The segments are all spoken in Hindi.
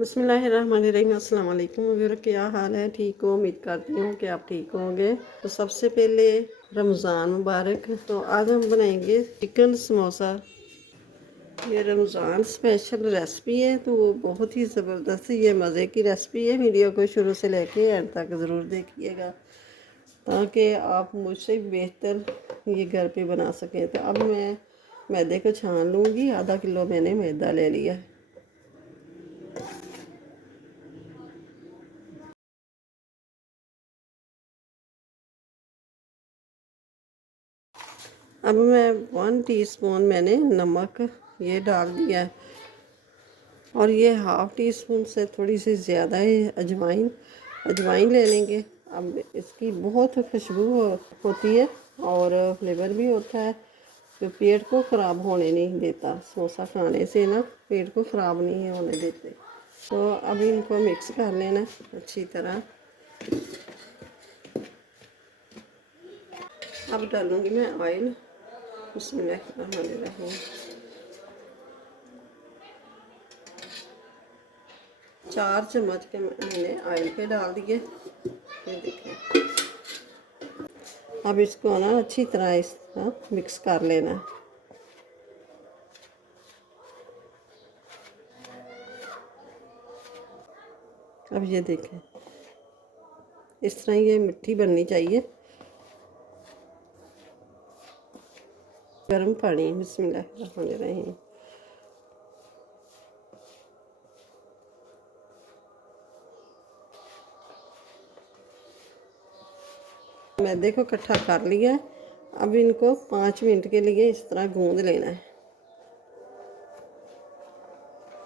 बिस्मिल्लाहिर्रहमानिर्रहीम। अस्सलाम वालेकुम व्यूअर, क्या हाल है? ठीक हो? उम्मीद करती हूँ कि आप ठीक होंगे। तो सबसे पहले रमज़ान मुबारक। तो आज हम बनाएंगे चिकन समोसा। ये रमज़ान स्पेशल रेसिपी है, तो वो बहुत ही ज़बरदस्त ये मज़े की रेसिपी है। वीडियो को शुरू से लेके एंड तक ज़रूर देखिएगा ताकि आप मुझसे बेहतर ये घर पे बना सकें। तो अब मैं मैदे को छान लूँगी। आधा किलो मैंने मैदा ले लिया। अब मैं 1 टीस्पून मैंने नमक ये डाल दिया है, और ये हाफ़ टी स्पून से थोड़ी सी ज़्यादा है अजवाइन ले लेंगे। अब इसकी बहुत खुशबू होती है और फ्लेवर भी होता है, तो पेट को ख़राब होने नहीं देता। समोसा खाने से ना पेट को ख़राब नहीं होने देते। तो अब इनको मिक्स कर लेना अच्छी तरह। अब डालूँगी मैं ऑयल। बिस्मिल्लाहिर्रहमानिर्रहीम। 4 चम्मच के मैंने ऑयल पे डाल दिए। ये देखें। अब इसको ना अच्छी तरह इस तरह मिक्स कर लेना है। अब ये देखें, इस तरह ये मिट्टी बननी चाहिए। गर्म पानी, बिस्मिल्लाहिर्रहमानिर्रहीम। मैदे को इकट्ठा कर लिया है। अब इनको 5 मिनट के लिए इस तरह गूंद लेना है।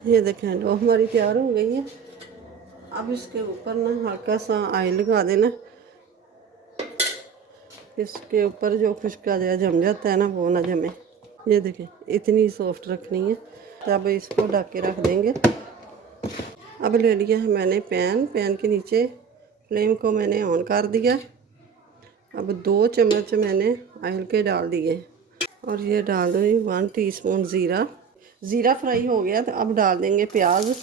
ये देखें, डो हमारी तैयार हो गई है। अब इसके ऊपर ना हल्का सा ऑयल लगा देना। इसके ऊपर जो खुश्का जम जाता है ना, वो ना जमे। ये देखें, इतनी सॉफ्ट रखनी है। तब इसको ढक के रख देंगे। अब ले लिया है मैंने पैन के नीचे फ्लेम को मैंने ऑन कर दिया। अब 2 चम्मच मैंने ऑयल के डाल दिए, और ये डाल दूँगी 1 टीस्पून ज़ीरा फ्राई हो गया। तो अब डाल देंगे प्याज।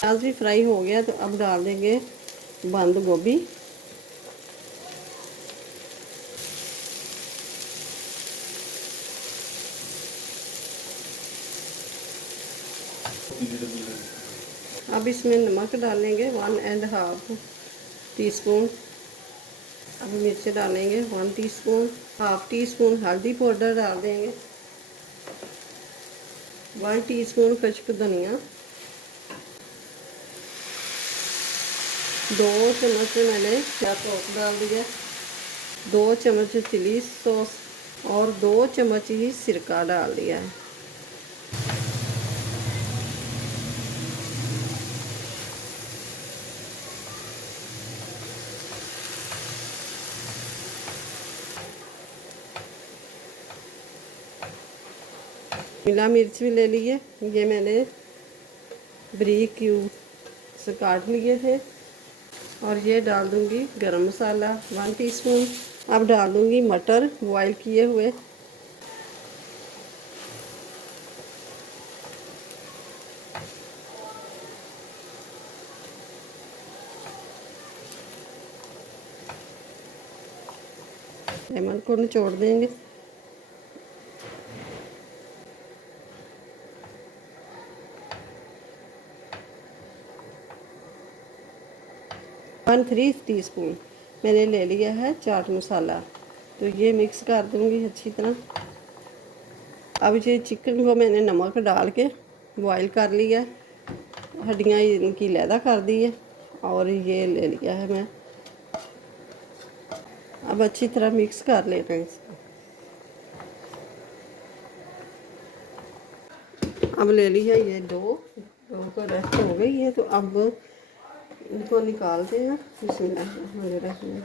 प्याज भी फ्राई हो गया, तो अब डाल देंगे बंद गोभी। अब इसमें नमक डालेंगे 1.5 टीस्पून। अब मिर्च डालेंगे 1 टीस्पून। हाफ़ टी स्पून हल्दी पाउडर डाल देंगे। 1 टीस्पून कश्क धनिया। 2 चम्मच मैंने सोया सॉस डाल दिया। 2 चम्मच चिली सॉस और 2 चम्मच ही सिरका डाल दिया है। शिमला मिर्च भी ले लिए, ये मैंने बारीक क्यूब से काट लिए थे। और ये डाल दूंगी गरम मसाला 1 टीस्पून। अब डाल दूंगी मटर बॉयल किए हुए। लेमन को निचोड़ देंगे। वन 3 टीस्पून मैंने ले लिया है चाट मसाला। तो ये मिक्स कर दूंगी अच्छी तरह। अब ये चिकन को मैंने नमक डाल के बॉयल कर लिया। हड्डियाँ इनकी लैदा कर दी है, और ये ले लिया है मैं। अब अच्छी तरह मिक्स कर लेना है इसको। अब ले लिया ये डो को रेस्ट हो गई है। तो अब इनको निकालते हैं। बिस्मिल्लाहिर्रहमानिर्रहीम।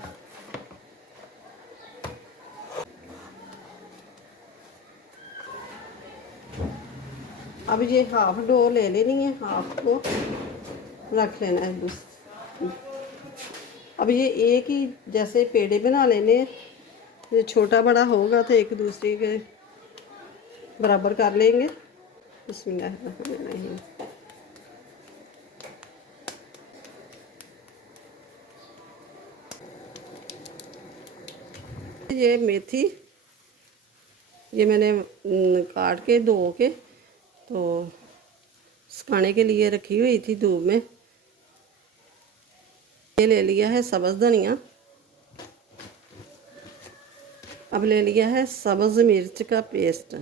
अब ये हाफ डो ले लेनी है, हाफ को रख लेना है बस। अब ये एक ही जैसे पेड़े बना लेने हैं। ये छोटा बड़ा होगा तो एक दूसरे के बराबर कर लेंगे। बिस्मिल्लाहिर्रहमानिर्रहीम। ये मेथी ये मैंने काट के धो के तो सुखाने के लिए रखी हुई थी धूप में। ये ले लिया है सब्ज़ धनिया। अब ले लिया है सब्ज़ मिर्च का पेस्ट।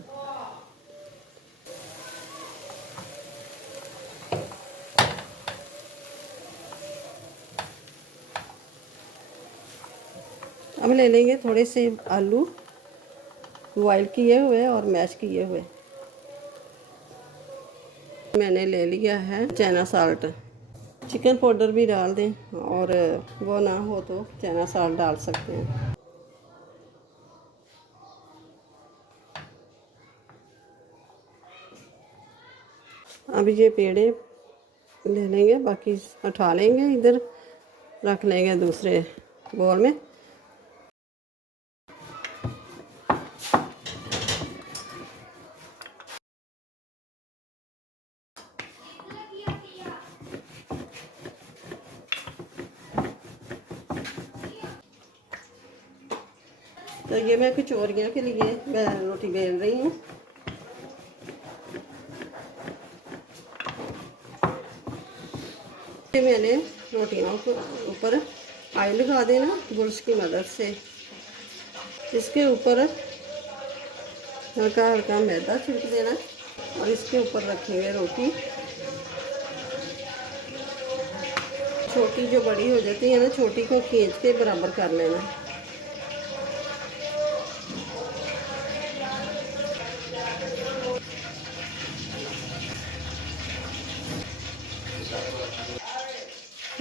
अब ले लेंगे थोड़े से आलू बॉयल किए हुए और मैश किए हुए। मैंने ले लिया है चाइना साल्ट। चिकन पाउडर भी डाल दें और वो ना हो तो चाइना साल्ट डाल सकते हैं। अब ये पेड़े ले लेंगे, बाकी उठा लेंगे, इधर रख लेंगे दूसरे बोल में। तो ये मैं कचौरियाँ के लिए मैं रोटी बेल रही हूँ। मैंने रोटियों के ऊपर ऑयल लगा देना ब्रश की मदद से। इसके ऊपर हल्का हल्का मैदा छिड़क देना और इसके ऊपर रखेंगे रोटी। छोटी जो बड़ी हो जाती है ना, छोटी को खींच के बराबर कर लेना।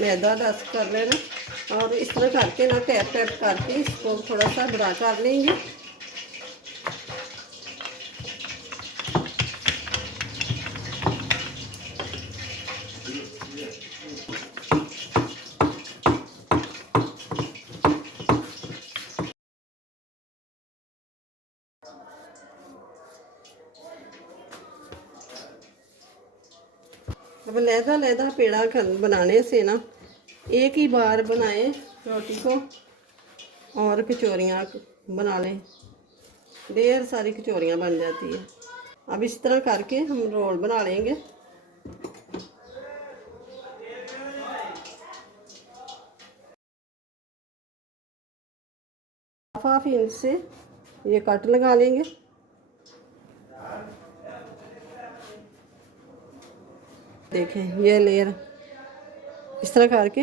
मैदा डस्ट कर लेना और इस तरह करके ना टैप टैप करके इसको थोड़ा सा बड़ा कर लेंगे। अब लहदा लहदा पेड़ा बनाने से ना एक ही बार बनाए रोटी को और कचौरियाँ बना लें, ढेर सारी कचौरियाँ बन जाती है। अब इस तरह करके हम रोल बना लेंगे। हाफ इंच से ये कट लगा लेंगे। देखें ये लेयर इस तरह करके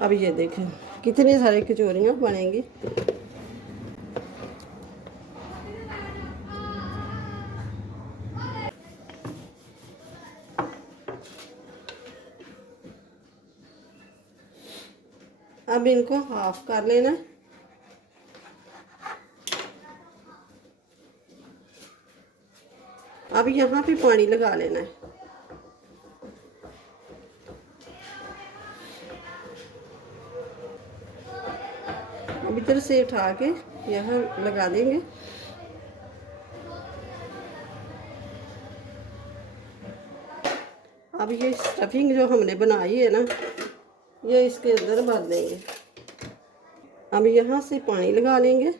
अब ये देखें कितनी सारी कचौरियाँ बनेंगी। अब इनको हाफ कर लेना। अब यहाँ पे पानी लगा लेना है। अब इधर से उठा के यहाँ लगा देंगे। अब ये स्टफिंग जो हमने बनाई है ना, ये इसके अंदर भर देंगे। अब यहाँ से पानी लगा लेंगे।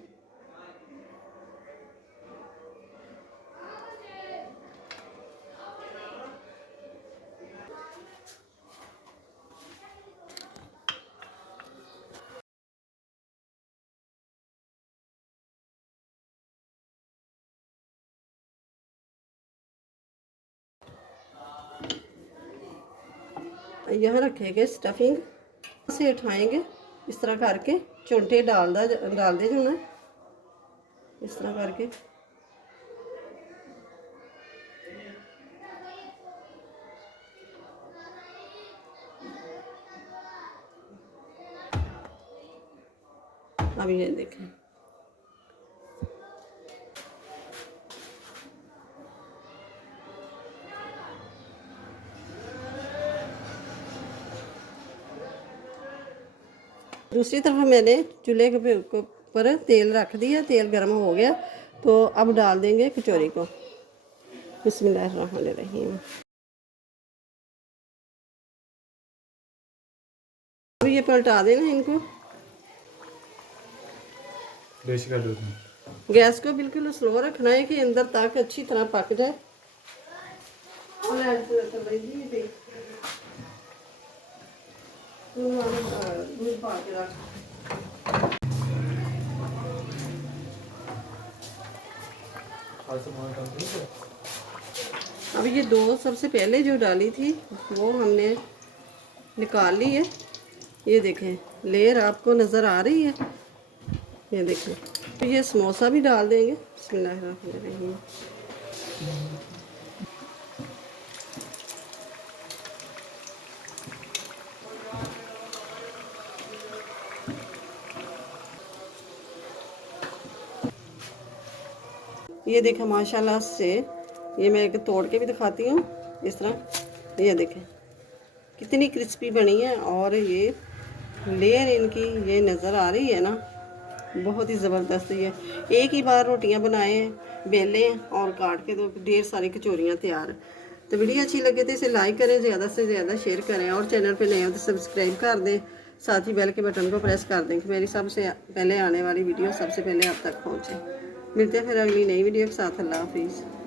यहाँ रखेंगे स्टफिंग से उठाएंगे इस तरह करके चुनटे डाल दे जाना इस तरह करके। अब ये देखें दूसरी तरफ मैंने चूल्हे के ऊपर तेल रख दिया, तेल गर्म हो गया तो अब डाल देंगे कचौरी को। बिस्मिल्लाहिर्रहमानिर्रहीम। अब ये पलटा देना इनको, गैस को बिल्कुल स्लो रखना है कि अंदर तक अच्छी तरह पक जाए। अब ये दो सबसे पहले जो डाली थी वो हमने निकाल ली है। ये देखें लेयर आपको नज़र आ रही है, ये देखें। तो ये समोसा भी डाल देंगे। बिस्मिल्लाहिर्रहमानिर्रहीम। ये देखें माशाल्लाह से, ये मैं एक तोड़ के भी दिखाती हूँ इस तरह। ये देखें कितनी क्रिस्पी बनी है और ये लेयर इनकी ये नज़र आ रही है ना, बहुत ही ज़बरदस्त। ये एक ही बार रोटियां बनाएं, बेलें और काट के तो ढेर सारी कचौरियाँ तैयार। तो वीडियो अच्छी लगे तो इसे लाइक करें, ज़्यादा से ज़्यादा शेयर करें और चैनल पे नए हो तो सब्सक्राइब कर दें। साथ ही बेल के बटन को प्रेस कर दें कि मेरी सबसे पहले आने वाली वीडियो सबसे पहले आप तक पहुँचे। मिलते हैं फिर अगली नई वीडियो के साथ। अल्लाह हाफिज़।